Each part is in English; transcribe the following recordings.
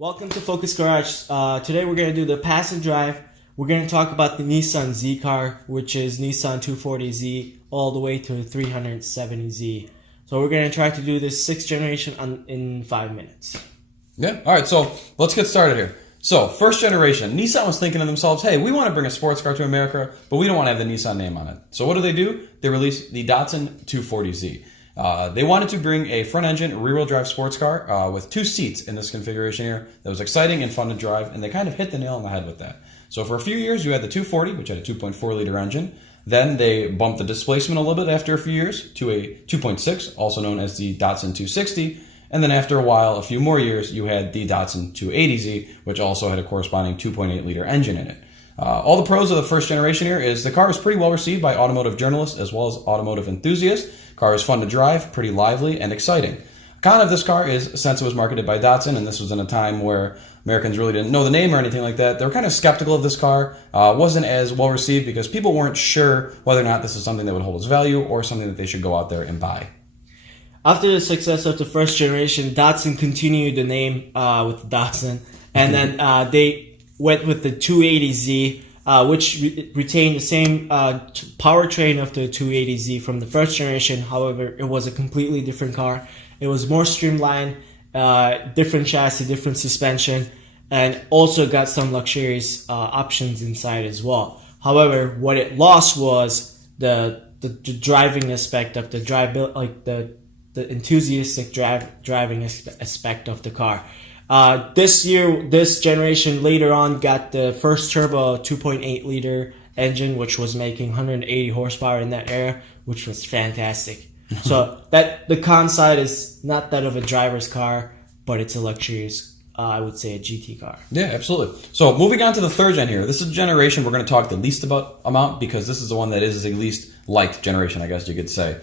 Welcome to Focus Garage. Today we're going to do the passive drive. We're going to talk about the Nissan Z-car, which is Nissan 240Z all the way to the 370Z. So we're going to try to do this 6th generation in 5 minutes. Yeah, all right, so let's get started here. So, first generation, Nissan was thinking to themselves, hey, we want to bring a sports car to America, but we don't want to have the Nissan name on it. So what do? They released the Datsun 240Z. They wanted to bring a front-engine, rear-wheel drive sports car with 2 seats in this configuration here that was exciting and fun to drive, and they kind of hit the nail on the head with that. So for a few years, you had the 240, which had a 2.4-liter engine. Then they bumped the displacement a little bit after a few years to a 2.6, also known as the Datsun 260. And then after a while, a few more years, you had the Datsun 280Z, which also had a corresponding 2.8-liter engine in it. All the pros of the first generation here is the car is pretty well received by automotive journalists as well as automotive enthusiasts. Car is fun to drive, pretty lively, and exciting. Con of this car is, since it was marketed by Datsun, and this was in a time where Americans really didn't know the name or anything like that, they were kind of skeptical of this car. Wasn't as well received because people weren't sure whether or not this is something that would hold its value or something that they should go out there and buy. After the success of the first generation, Datsun continued the name with Datsun, and then they went with the 280Z, which retained the same powertrain of the 280Z from the first generation. However, it was a completely different car. It was more streamlined, different chassis, different suspension, and also got some luxurious options inside as well. However, what it lost was the driving aspect of the drive, like the enthusiastic driving aspect of the car. This generation later on got the first turbo 2.8 liter engine, which was making 180 horsepower in that era, which was fantastic. So that the con side is not that of a driver's car, but it's a luxurious, I would say, a GT car. Yeah, absolutely. So moving on to the third gen here. This is a generation we're going to talk the least amount because this is the one that is the least liked generation, I guess you could say.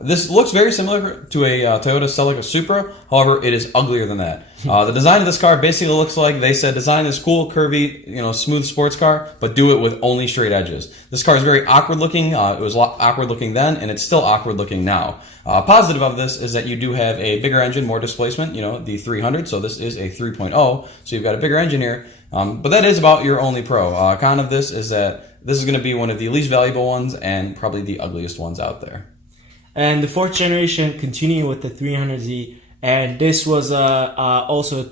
This looks very similar to a Toyota Celica Supra. However, it is uglier than that. The design of this car basically looks like they said design this cool, curvy, smooth sports car, but do it with only straight edges. This car is very awkward looking. It was awkward looking then, and it's still awkward looking now. Positive of this is that you do have a bigger engine, more displacement, the 300. So this is a 3.0. So you've got a bigger engine here. But that is about your only pro. Con of this is that this is going to be one of the least valuable ones and probably the ugliest ones out there. And the 4th generation continued with the 300Z, and this was also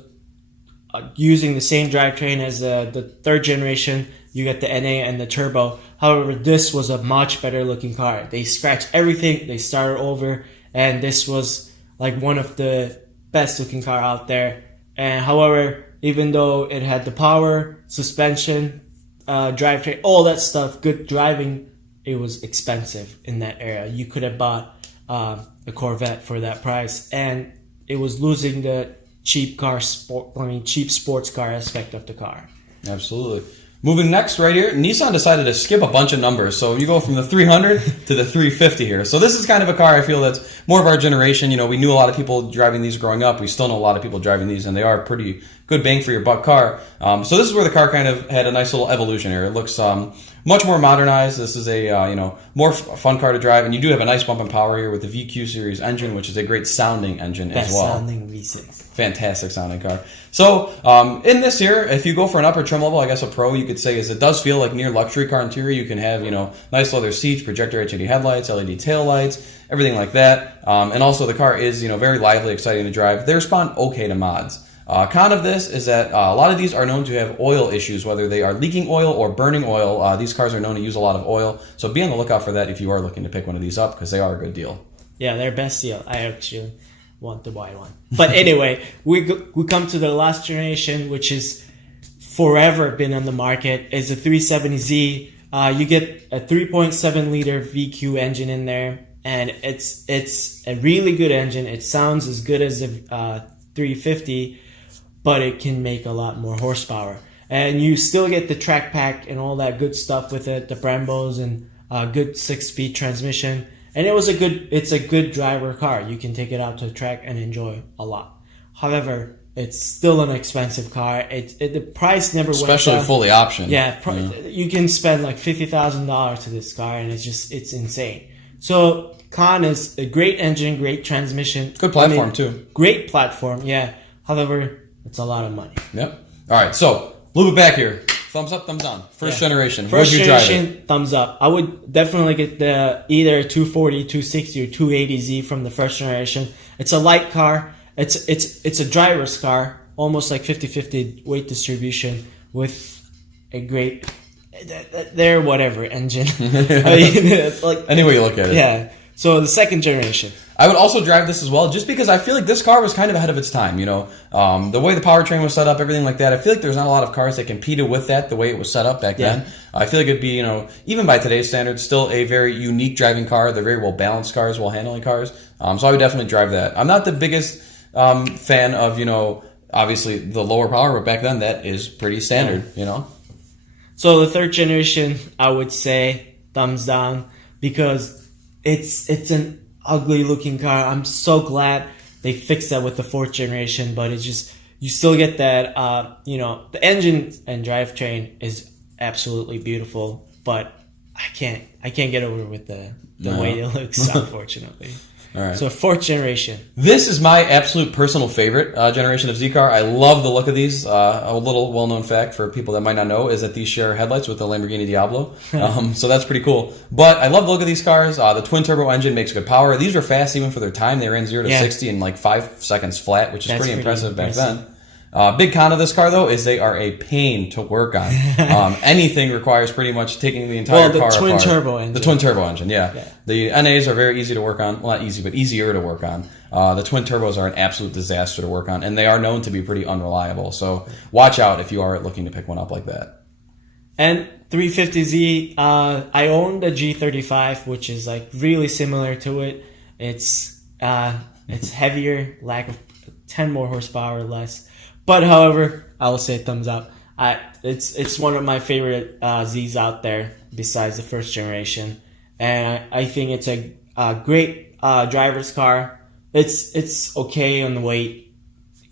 using the same drivetrain as the 3rd generation. You got the NA and the turbo. However, this was a much better looking car. They scratched everything, they started over, and this was like one of the best looking car out there. And however, even though it had the power, suspension, drivetrain, all that stuff, good driving, it was expensive in that era. You could have bought a Corvette for that price, and it was losing the cheap sports car aspect of the car. Absolutely. Moving next right here, Nissan decided to skip a bunch of numbers. So you go from the 300 to the 350 here. So this is kind of a car I feel that's more of our generation. We knew a lot of people driving these growing up. We still know a lot of people driving these, and they are a pretty good bang for your buck car. So this is where the car kind of had a nice little evolution here. It looks much more modernized. This is a more fun car to drive, and you do have a nice bump in power here with the VQ series engine, which is a great sounding engine as well. Best sounding V6. Fantastic sounding car. So in this here, if you go for an upper trim level, I guess a pro you could say is it does feel like near luxury car interior. You can have nice leather seats, projector HID headlights, LED tail lights, everything like that. And also the car is very lively, exciting to drive. They respond okay to mods. Con of this is that a lot of these are known to have oil issues, whether they are leaking oil or burning oil. These cars are known to use a lot of oil, so be on the lookout for that if you are looking to pick one of these up because they are a good deal. Yeah, they're best deal. I actually want to buy one. But anyway, we come to the last generation, which is forever been on the market, is the 370Z. You get a 3.7 liter VQ engine in there, and it's a really good engine. It sounds as good as a 350. But it can make a lot more horsepower. And you still get the track pack and all that good stuff with it, the Brembos and good 6-speed transmission. And it's a good driver car. You can take it out to the track and enjoy a lot. However, it's still an expensive car. The price never went down. Especially fully optioned. Yeah, you can spend like $50,000 to this car, and it's insane. So con is a great engine, great transmission. Good platform too. Great platform, yeah. However, It's a lot of money. Yep. All right, so a little bit back here. Thumbs up, thumbs down. First generation. First Would you drive generation, it? thumbs up. I would definitely get the either 240, 260, or 280Z from the first generation. It's a light car. It's a driver's car, almost like 50-50 weight distribution with a great, their whatever engine. I mean, like Any way you look at it. Yeah. So the second generation. I would also drive this as well, just because I feel like this car was kind of ahead of its time. You know, the way the powertrain was set up, everything like that. I feel like there's not a lot of cars that competed with that the way it was set up back then. I feel like it'd be, you know, even by today's standards, still a very unique driving car. They're very well balanced cars, well handling cars. So I would definitely drive that. I'm not the biggest fan of, you know, obviously the lower power, but back then that is pretty standard. You know. So the third generation, I would say thumbs down, because it's an ugly looking car. I'm so glad they fixed that with the fourth generation, but it's just, you still get that, you know, the engine and drivetrain is absolutely beautiful, but I can't get over with the way it looks, unfortunately. All right. So fourth generation. This is my absolute personal favorite generation of Z-car. I love the look of these. A little well-known fact for people that might not know is that these share headlights with the Lamborghini Diablo. So that's pretty cool. But I love the look of these cars. The twin-turbo engine makes good power. These were fast even for their time. They ran 0 to 60 in like 5 seconds flat, which is pretty impressive back then. Big con of this car, though, is they are a pain to work on. Anything requires pretty much taking the entire car apart. The twin-turbo engine. The twin-turbo engine, yeah. The NAs are very easy to work on. Well, not easy, but easier to work on. The twin-turbos are an absolute disaster to work on, and they are known to be pretty unreliable. So watch out if you are looking to pick one up like that. And 350Z, I own the G35, which is like really similar to it. It's heavier, lack of 10 more horsepower, less. But however, I will say thumbs up. It's one of my favorite Zs out there besides the first generation, and I think it's a great driver's car. It's okay on the weight.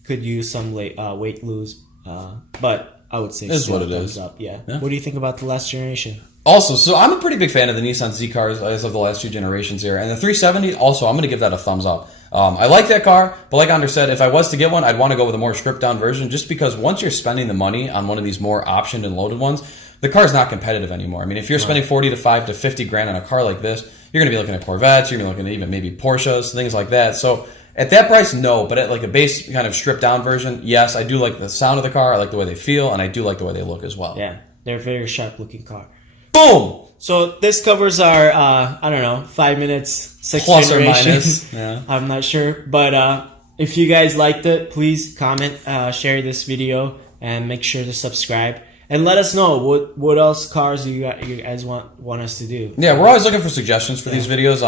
Could use some weight lose, but I would say is what it thumbs is. up. Yeah. What do you think about the last generation? Also, so I'm a pretty big fan of the Nissan Z-cars as of the last 2 generations here. And the 370, also, I'm going to give that a thumbs up. I like that car, but like Anders said, if I was to get one, I'd want to go with a more stripped-down version, just because once you're spending the money on one of these more optioned and loaded ones, the car's not competitive anymore. I mean, if you're spending 40 to 5 to 50 grand on a car like this, you're going to be looking at Corvettes, you're going to be looking at even maybe Porsches, things like that. So at that price, no, but at like a base kind of stripped-down version, yes, I do like the sound of the car, I like the way they feel, and I do like the way they look as well. Yeah, they're a very sharp-looking car. Boom! So this covers our, 5 minutes, 6 Plus or generations. minus. Yeah. I'm not sure. But if you guys liked it, please comment, share this video, and make sure to subscribe. And let us know what else cars you guys want us to do. Yeah, we're always looking for suggestions for these videos.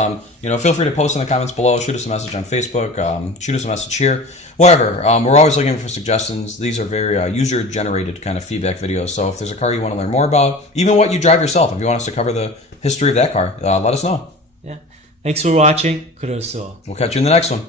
Feel free to post in the comments below, shoot us a message on Facebook, shoot us a message here, wherever. We're always looking for suggestions. These are very user-generated kind of feedback videos. So if there's a car you want to learn more about, even what you drive yourself, if you want us to cover the history of that car, let us know. Yeah. Thanks for watching. Kudos to all. We'll catch you in the next one.